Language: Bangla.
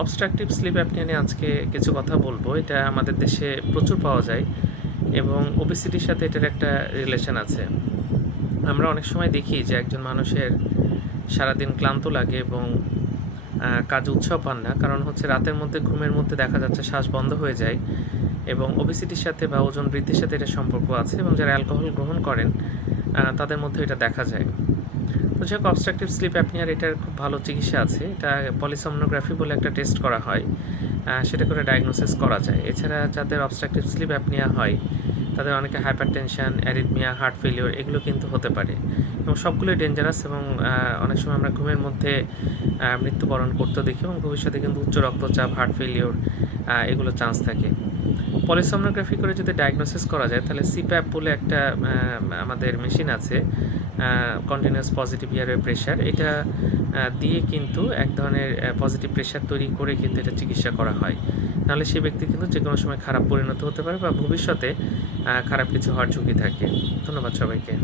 অবস্ট্রাকটিভ স্লিপ অ্যাপনিয়া নিয়ে আজকে কিছু কথা বলবো। এটা আমাদের দেশে প্রচুর পাওয়া যায় এবং ওবেসিটির সাথে এটার একটা রিলেশন আছে। আমরা অনেক সময় দেখি যে একজন মানুষের সারাদিন ক্লান্ত লাগে এবং কাজে উৎসাহ পান না। কারণ হচ্ছে রাতের মধ্যে ঘুমের মধ্যে দেখা যাচ্ছে শ্বাস বন্ধ হয়ে যায় এবং ওবেসিটির সাথে বা ওজন বৃদ্ধির সাথে এটার সম্পর্ক আছে এবং যারা অ্যালকোহল গ্রহণ করেন তাদের মধ্যে এটা দেখা যায়। তো যাই হোক, অবস্ট্রাকটিভ স্লিপ অ্যাপনিয়ার এটার খুব ভালো চিকিৎসা আছে। এটা পলিসomnography বলে একটা টেস্ট করা হয়, সেটা করে ডায়াগনোসিস করা যায়। এছাড়া যাদের অবস্ট্রাকটিভ স্লিপ অ্যাপনিয়া হয় তাদের অনেকে হাইপারটেনশন, অ্যারিথমিয়া, হার্ট ফেলিওর এগুলো কিন্তু হতে পারে এবং সবগুলোই ডেঞ্জারাস এবং অনেক সময় আমরা ঘুমের মধ্যে মৃত্যুবরণ করতেও দেখি এবং ভবিষ্যতে কিন্তু উচ্চ রক্তচাপ, হার্ট ফেলিওর এগুলো চান্স থাকে। পলিসomnography করে যদি ডায়াগনোসিস করা যায় তাহলে সিপ্যাপ বলে একটা আমাদের মেশিন আছে, কন্টিনিউয়াস পজিটিভ এয়ারওয়ে প্রেশার। এটা দিয়ে কিন্তু এক ধরনের পজিটিভ প্রেশার তৈরি করে কিন্তু এটা চিকিৎসা করা হয়। নাহলে সেই ব্যক্তি কিন্তু যে কোনো সময় খারাপ পরিণত হতে পারে বা ভবিষ্যতে খারাপ কিছু হওয়ার ঝুঁকি থাকে। ধন্যবাদ সবাইকে।